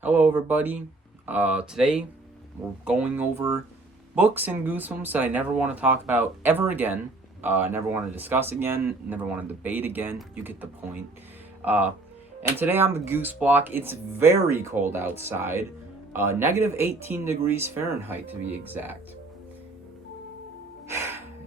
Hello, everybody. Today we're going over books and Goosebumps that I never want to talk about ever again. I never want to discuss again. Never want to debate again. You get the point. And today on the Goose Block, it's very cold outside. Negative 18 degrees Fahrenheit to be exact.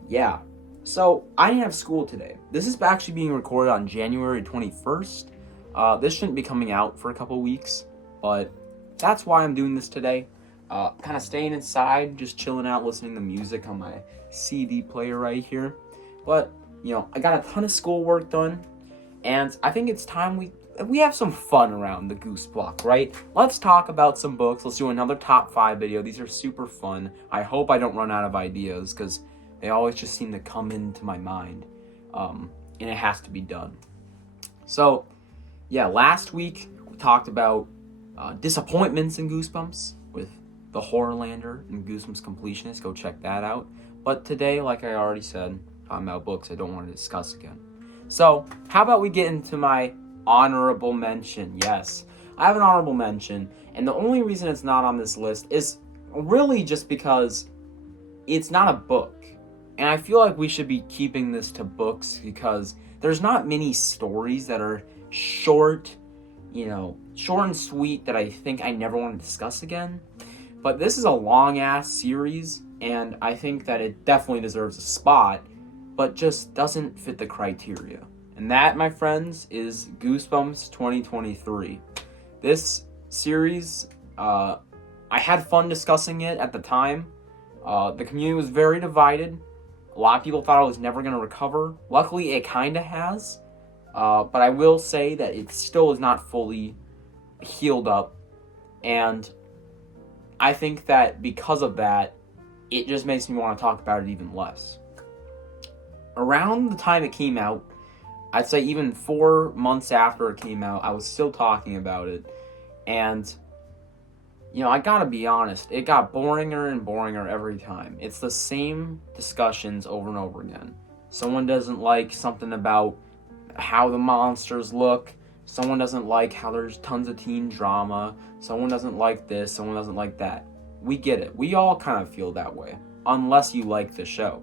Yeah. So I didn't have school today. This is actually being recorded on January 21st. This shouldn't be coming out for a couple weeks. But that's why I'm doing this today. Kind of staying inside, just chilling out, listening to music on my CD player right here. But, I got a ton of schoolwork done. And I think it's time we have some fun around the Goose Block, right? Let's talk about some books. Let's do another top 5 video. These are super fun. I hope I don't run out of ideas, because they always just seem to come into my mind. And it has to be done. So, yeah, last week we talked about disappointments in Goosebumps with the HorrorLander and Goosebumps Completionist. Go check that out. But today, like I already said, talking about books I don't want to discuss again. So, how about we get into my honorable mention? Yes, I have an honorable mention, and the only reason it's not on this list is really just because it's not a book. And I feel like we should be keeping this to books because there's not many stories that are short and sweet that I think I never want to discuss again. But this is a long-ass series, and I think that it definitely deserves a spot, but just doesn't fit the criteria. And that, my friends, is Goosebumps 2023. This series, I had fun discussing it at the time. The community was very divided. A lot of people thought it was never going to recover. Luckily, it kind of has. But I will say that it still is not fully healed up, and I think that because of that, it just makes me want to talk about it even less. Around the time it came out, I'd say even 4 months after it came out, I was still talking about it, and I gotta be honest, it got boringer and boringer every time. It's the same discussions over and over again. Someone doesn't like something about how the monsters look. Someone doesn't like how there's tons of teen drama. Someone doesn't like this. Someone doesn't like that. We get it. We all kind of feel that way, unless you like the show.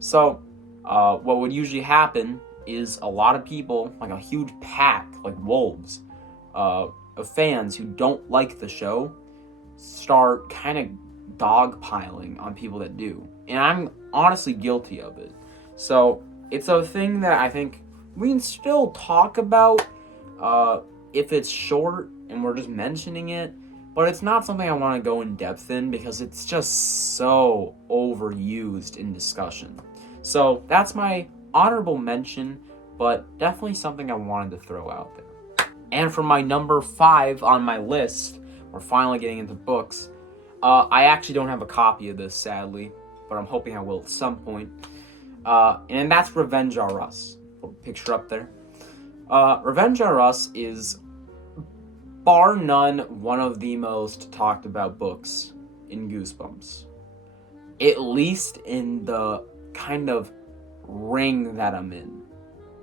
So, what would usually happen is a lot of people, like a huge pack, like wolves, of fans who don't like the show, start kind of dogpiling on people that do. And I'm honestly guilty of it. So, it's a thing that I think we can still talk about if it's short and we're just mentioning it, but it's not something I want to go in depth in because it's just so overused in discussion. So that's my honorable mention, but definitely something I wanted to throw out there. And for my number 5 on my list, we're finally getting into books. I actually don't have a copy of this, sadly, but I'm hoping I will at some point. And that's Revenge on Us. Picture up there. Revenge on Us is, bar none, one of the most talked about books in Goosebumps. At least in the kind of ring that I'm in.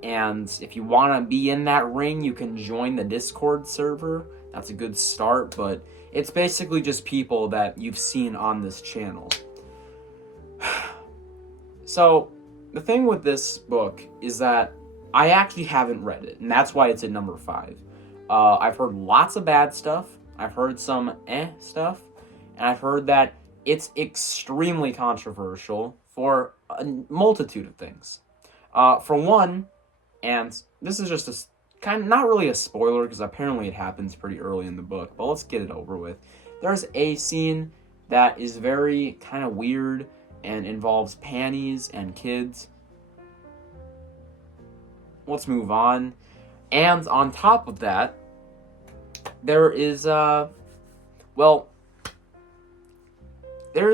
And if you want to be in that ring, you can join the Discord server. That's a good start, but it's basically just people that you've seen on this channel. So, the thing with this book is that I actually haven't read it, and that's why it's at number 5. I've heard lots of bad stuff. I've heard some stuff, and I've heard that it's extremely controversial for a multitude of things. For one, and this is just a kind of not really a spoiler because apparently it happens pretty early in the book, but let's get it over with. There's a scene that is very kind of weird and involves panties and kids. Let's move on. And on top of that, there is there's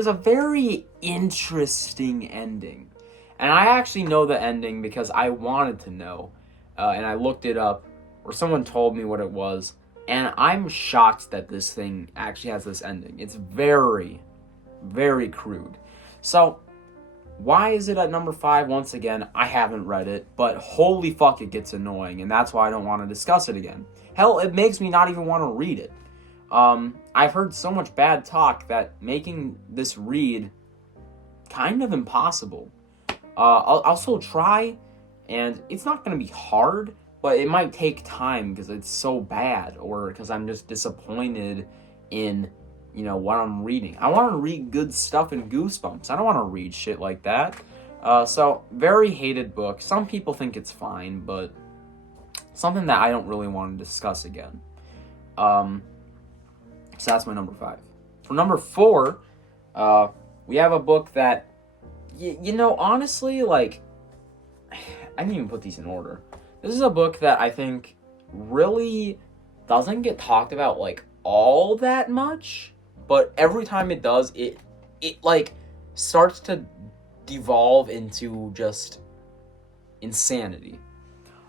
a very interesting ending. And I actually know the ending because I wanted to know. And I looked it up, or someone told me what it was. And I'm shocked that this thing actually has this ending. It's very, very crude. So, why is it at number 5? Once again, I haven't read it, but holy fuck, it gets annoying, and that's why I don't want to discuss it again. Hell, it makes me not even want to read it. I've heard so much bad talk that making this read kind of impossible. I'll still try, and it's not going to be hard, but it might take time because it's so bad, or because I'm just disappointed in, what I'm reading. I want to read good stuff in Goosebumps. I don't want to read shit like that. So, very hated book. Some people think it's fine, but something that I don't really want to discuss again. So that's my number 5. For number 4, we have a book that, honestly, like, I didn't even put these in order. This is a book that I think really doesn't get talked about, like, all that much, but every time it does, it like, starts to devolve into just insanity.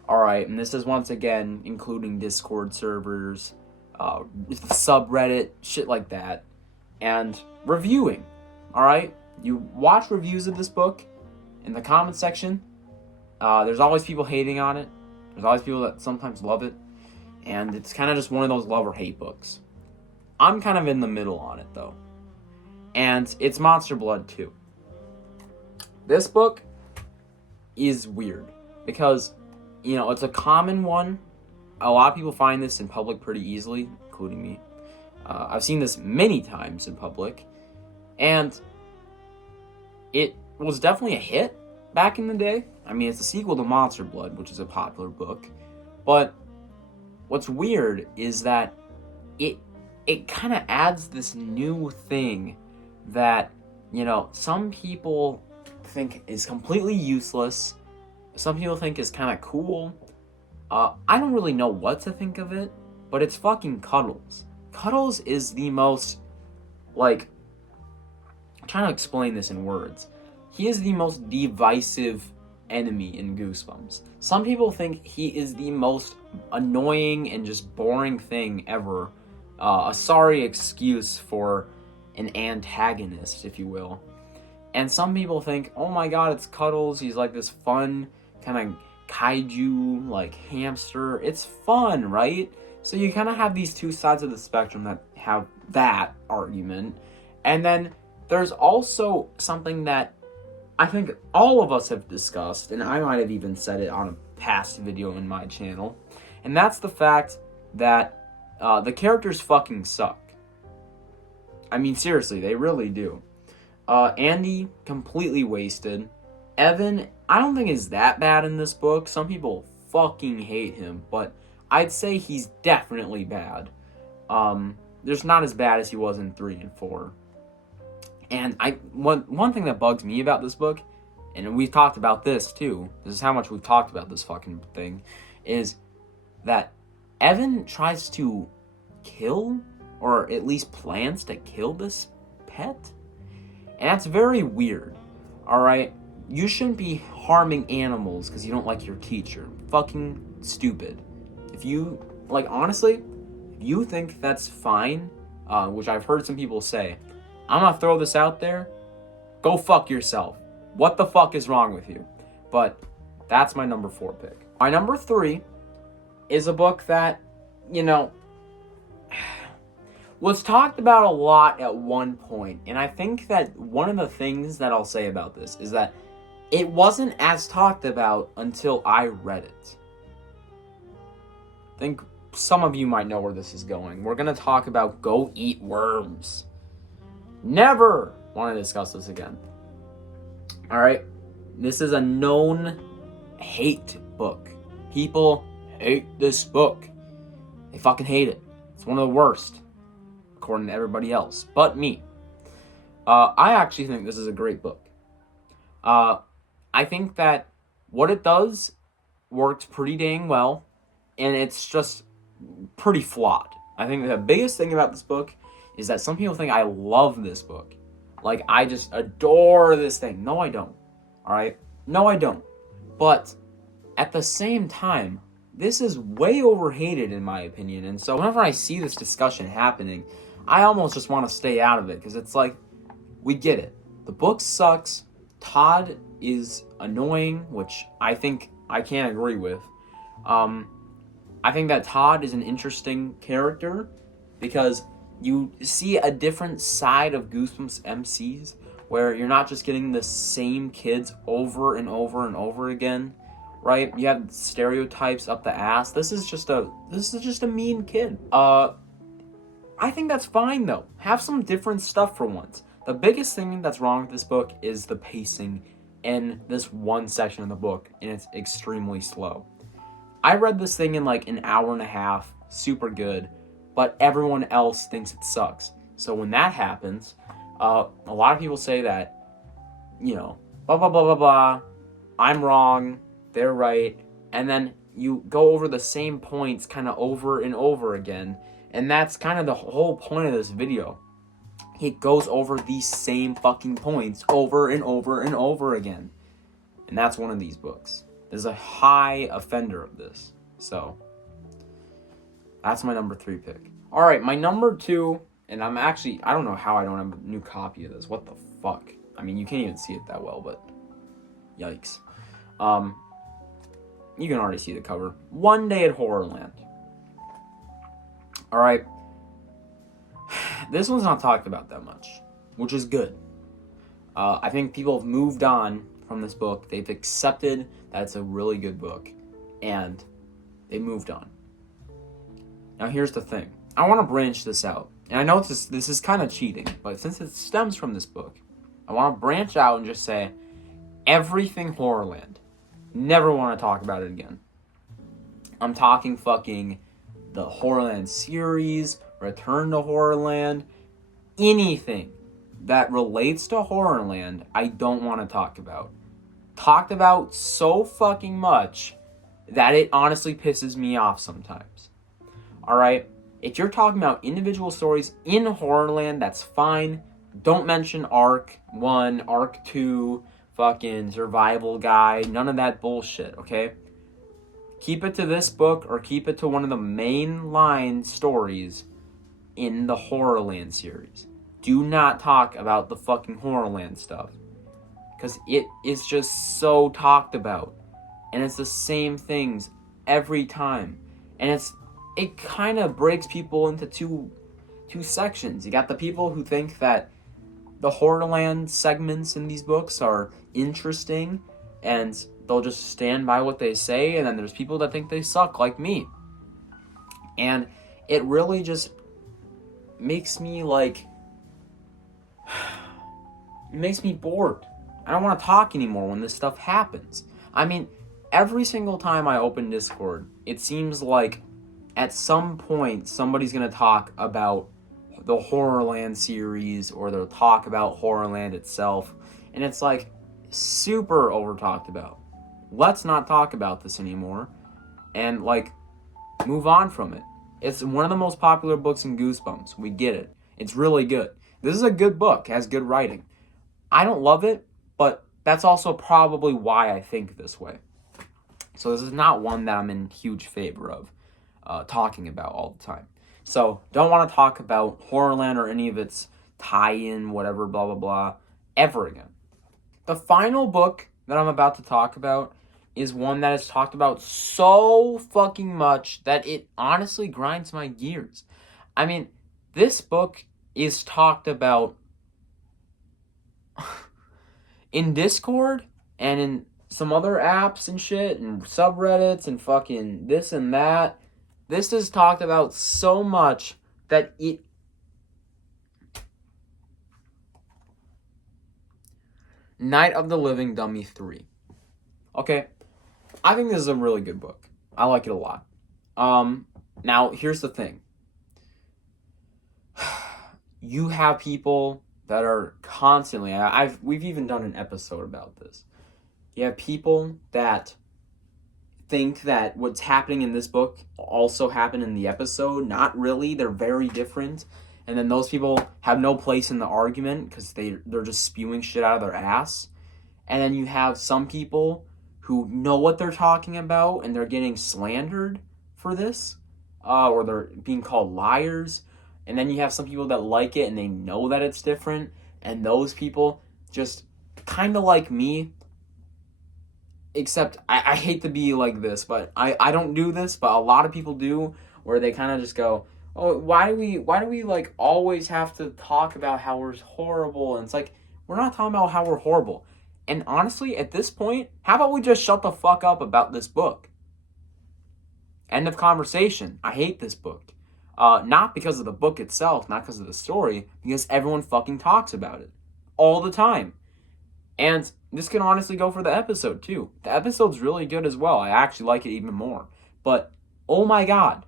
Alright, and this is once again including Discord servers, subreddit, shit like that, and reviewing. Alright? You watch reviews of this book in the comment section. There's always people hating on it. There's always people that sometimes love it. And it's kind of just one of those love or hate books. I'm kind of in the middle on it, though. And it's Monster Blood 2. This book is weird because, it's a common one. A lot of people find this in public pretty easily, including me. I've seen this many times in public. And it was definitely a hit back in the day. I mean, it's a sequel to Monster Blood, which is a popular book. But what's weird is that it kind of adds this new thing that, some people think is completely useless. Some people think is kind of cool. I don't really know what to think of it, but it's fucking Cuddles. Cuddles is the most, I'm trying to explain this in words. He is the most divisive enemy in Goosebumps. Some people think he is the most annoying and just boring thing ever. A sorry excuse for an antagonist, if you will. And some people think, oh my god, it's Cuddles. He's like this fun kind of kaiju, like hamster. It's fun, right? So you kind of have these two sides of the spectrum that have that argument. And then there's also something that I think all of us have discussed, and I might have even said it on a past video in my channel, and that's the fact that the characters fucking suck. I mean, seriously, they really do. Andy, completely wasted. Evan, I don't think is that bad in this book. Some people fucking hate him, but I'd say he's definitely bad. There's not as bad as he was in 3 and 4. And one thing that bugs me about this book, and we've talked about this too, this is how much we've talked about this fucking thing, is that Evan tries to kill, or at least plans to kill this pet. And that's very weird, alright? You shouldn't be harming animals because you don't like your teacher. Fucking stupid. If you, honestly, if you think that's fine, which I've heard some people say, I'm gonna throw this out there, go fuck yourself. What the fuck is wrong with you? But that's my number 4 pick. My number 3 is a book that, was talked about a lot at one point, and I think that one of the things that I'll say about this is that it wasn't as talked about until I read it. I think some of you might know where this is going. We're gonna talk about Go Eat Worms. Never want to discuss this again. Alright? This is a known hate book. People hate this book. They fucking hate it. It's one of the worst, according to everybody else, but me. I actually think this is a great book. I think that what it does works pretty dang well, and it's just pretty flawed. I think the biggest thing about this book is that some people think I love this book. Like, I just adore this thing. No, I don't. Alright? No, I don't. But at the same time, this is way overhated in my opinion. And so whenever I see this discussion happening, I almost just want to stay out of it. Because it's like, we get it. The book sucks. Todd is annoying, which I think I can't agree with. I think that Todd is an interesting character because you see a different side of Goosebumps MCs, where you're not just getting the same kids over and over and over again, right? You have stereotypes up the ass. This is just a mean kid. I think that's fine though. Have some different stuff for once. The biggest thing that's wrong with this book is the pacing in this one section of the book, and it's extremely slow. I read this thing in like an hour and a half, super good, but everyone else thinks it sucks. So when that happens, a lot of people say that, blah, blah, blah, blah, blah, I'm wrong, they're right, and then you go over the same points kind of over and over again, and that's kind of the whole point of this video. It goes over these same fucking points over and over and over again. And that's one of these books. There's a high offender of this. So, that's my number 3 pick. Alright, my number 2, and I don't know how I don't have a new copy of this. What the fuck? I mean, you can't even see it that well, but yikes. You can already see the cover. One Day at HorrorLand. Alright. This one's not talked about that much, which is good. I think people have moved on from this book. They've accepted that it's a really good book, and they moved on. Now here's the thing. I want to branch this out. And I know this is kind of cheating, but since it stems from this book, I want to branch out and just say everything HorrorLand. Never want to talk about it again. I'm talking fucking the HorrorLand series, Return to HorrorLand, anything that relates to HorrorLand, I don't want to talk about. Talked about so fucking much that it honestly pisses me off sometimes. Alright? If you're talking about individual stories in HorrorLand, that's fine. Don't mention Arc 1, Arc 2, fucking Survival Guide, none of that bullshit, okay? Keep it to this book, or keep it to one of the main line stories in the HorrorLand series. Do not talk about the fucking HorrorLand stuff, because it is just so talked about, and it's the same things every time, and it kind of breaks people into two sections. You got the people who think that the HorrorLand segments in these books are interesting, and they'll just stand by what they say, and then there's people that think they suck, like me. And it really just makes me bored. I don't want to talk anymore when this stuff happens. I mean, every single time I open Discord, it seems like at some point somebody's going to talk about the HorrorLand series, or they'll talk about HorrorLand itself, and it's like super over talked about. Let's not talk about this anymore, and move on from it. It's one of the most popular books in Goosebumps. We get it. It's really good. This is a good book. It has good writing. I don't love it, but that's also probably why I think this way. So this is not one that I'm in huge favor of talking about all the time. So don't want to talk about HorrorLand or any of its tie-in, whatever, blah, blah, blah, ever again. The final book that I'm about to talk about is one that is talked about so fucking much that it honestly grinds my gears. I mean, this book is talked about in Discord and in some other apps and shit and subreddits and fucking this and that. This is talked about so much that it... Night of the Living Dummy 3. Okay, I think this is a really good book. I like it a lot. Now, here's the thing. You have people that are constantly... We've even done an episode about this. You have people that think that what's happening in this book also happened in the episode. Not really. They're very different. And then those people have no place in the argument because they're just spewing shit out of their ass. And then you have some people who know what they're talking about and they're getting slandered for this. Or they're being called liars. And then you have some people that like it and they know that it's different. And those people just kind of like me. Except I hate to be like this, but I don't do this, but a lot of people do, where they kind of just go, oh, why do we like always have to talk about how we're horrible? And it's like, we're not talking about how we're horrible. And honestly, at this point, how about we just shut the fuck up about this book? End of conversation. I hate this book. Not because of the book itself, not because of the story, because everyone fucking talks about it all the time. And this can honestly go for the episode too. The episode's really good as well. I actually like it even more. But oh my god,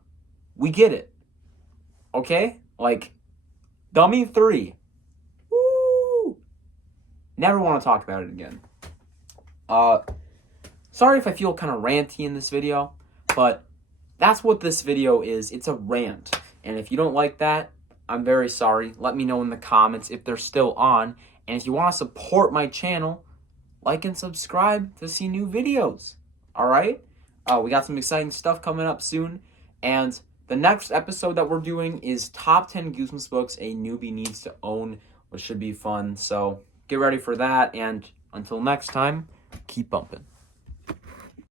we get it. Okay? Like, Dummy 3. Woo! Never want to talk about it again. Sorry if I feel kind of ranty in this video, but that's what this video is. It's a rant. And if you don't like that, I'm very sorry. Let me know in the comments if they're still on. And if you want to support my channel, like and subscribe to see new videos. Alright? We got some exciting stuff coming up soon. And the next episode that we're doing is Top 10 Goosebumps Books a Newbie Needs to Own, which should be fun. So get ready for that. And until next time, keep bumping.